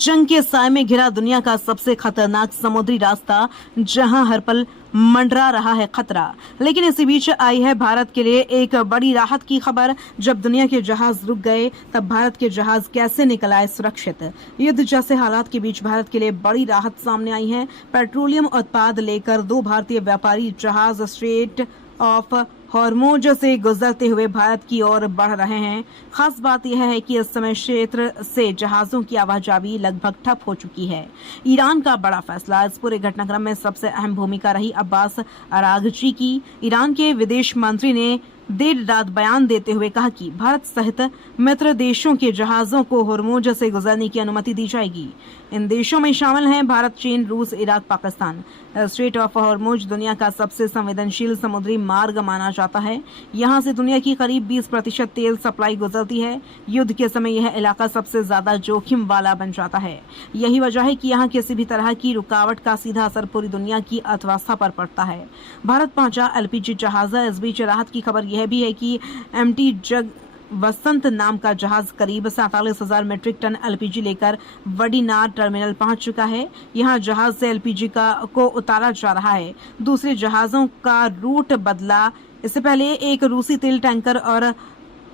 जंग के साए में घिरा दुनिया का सबसे खतरनाक समुद्री रास्ता, जहां हर पल मंडरा रहा है खतरा। लेकिन इसी बीच आई है भारत के लिए एक बड़ी राहत की खबर। जब दुनिया के जहाज रुक गए, तब भारत के जहाज कैसे निकल आए सुरक्षित। युद्ध जैसे हालात के बीच भारत के लिए बड़ी राहत सामने आई है। पेट्रोलियम उत्पाद लेकर 2 भारतीय व्यापारी जहाज स्ट्रेट ऑफ हॉर्मुज से गुजरते हुए भारत की ओर बढ़ रहे हैं। खास बात यह है कि इस समय क्षेत्र से जहाजों की आवाजाही लगभग ठप हो चुकी है। ईरान का बड़ा फैसला। इस पूरे घटनाक्रम में सबसे अहम भूमिका रही अब्बास अरागची की। ईरान के विदेश मंत्री ने देर रात बयान देते हुए कहा कि भारत सहित मित्र देशों के जहाजों को हॉर्मुज से गुजरने की अनुमति दी जाएगी। इन देशों में शामिल हैं भारत, चीन, रूस, Iraq, Pakistan. Straight of Hormuz दुनिया का सबसे संवेदनशील समुद्री मार्ग माना जाता है। यहां से दुनिया की करीब 20% तेल सप्लाई गुजरती है। युद्ध के समय यह इलाका सबसे ज्यादा जोखिम वाला बन जाता है। यही वजह है कि यहाँ किसी भी तरह की रुकावट का सीधा असर पूरी दुनिया की अर्थव्यवस्था पर पड़ता है। भारत पहुंचा एलपीजी जहाज। इस बीच राहत की खबर यह भी है कि एमटी जग वसंत नाम का जहाज करीब 47,000 मीट्रिक टन एलपीजी लेकर वडीनार टर्मिनल पहुंच चुका है। यहां जहाज से एलपीजी को उतारा जा रहा है। दूसरे जहाजों का रूट बदला। इससे पहले एक रूसी तेल टैंकर और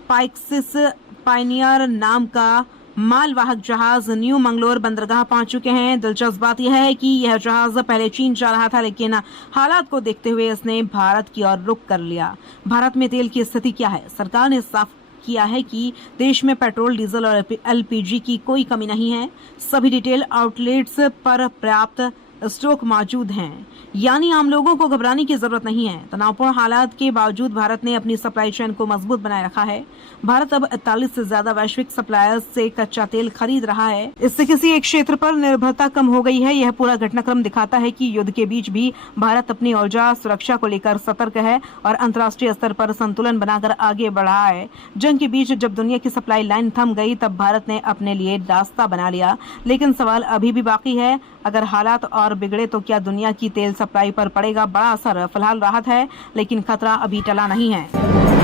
पाइक्सिस पायनियर नाम का मालवाहक जहाज न्यू मंगलोर बंदरगाह पहुंच चुके हैं। दिलचस्प बात यह है कि यह जहाज पहले चीन जा रहा था, लेकिन हालात को देखते हुए इसने भारत की ओर रुख कर लिया। भारत में तेल की स्थिति क्या है? सरकार ने साफ किया है कि देश में पेट्रोल, डीजल और एलपीजी की कोई कमी नहीं है। सभी रिटेल आउटलेट्स पर पर्याप्त स्टॉक मौजूद हैं, यानी आम लोगों को घबराने की जरूरत नहीं है। तनावपूर्ण हालात के बावजूद भारत ने अपनी सप्लाई चेन को मजबूत बनाए रखा है। भारत अब 41 से ज्यादा वैश्विक सप्लायर्स से कच्चा तेल खरीद रहा है। इससे किसी एक क्षेत्र पर निर्भरता कम हो गई है। यह पूरा घटनाक्रम दिखाता है कि युद्ध के बीच भी भारत अपनी ऊर्जा सुरक्षा को लेकर सतर्क है और अंतर्राष्ट्रीय स्तर पर संतुलन बनाकर आगे बढ़ा है। जंग के बीच जब दुनिया की सप्लाई लाइन थम गई, तब भारत ने अपने लिए रास्ता बना लिया। लेकिन सवाल अभी भी बाकी है, अगर हालात और बिगड़े तो क्या दुनिया की तेल सप्लाई पर पड़ेगा बड़ा असर? फिलहाल राहत है, लेकिन खतरा अभी टला नहीं है।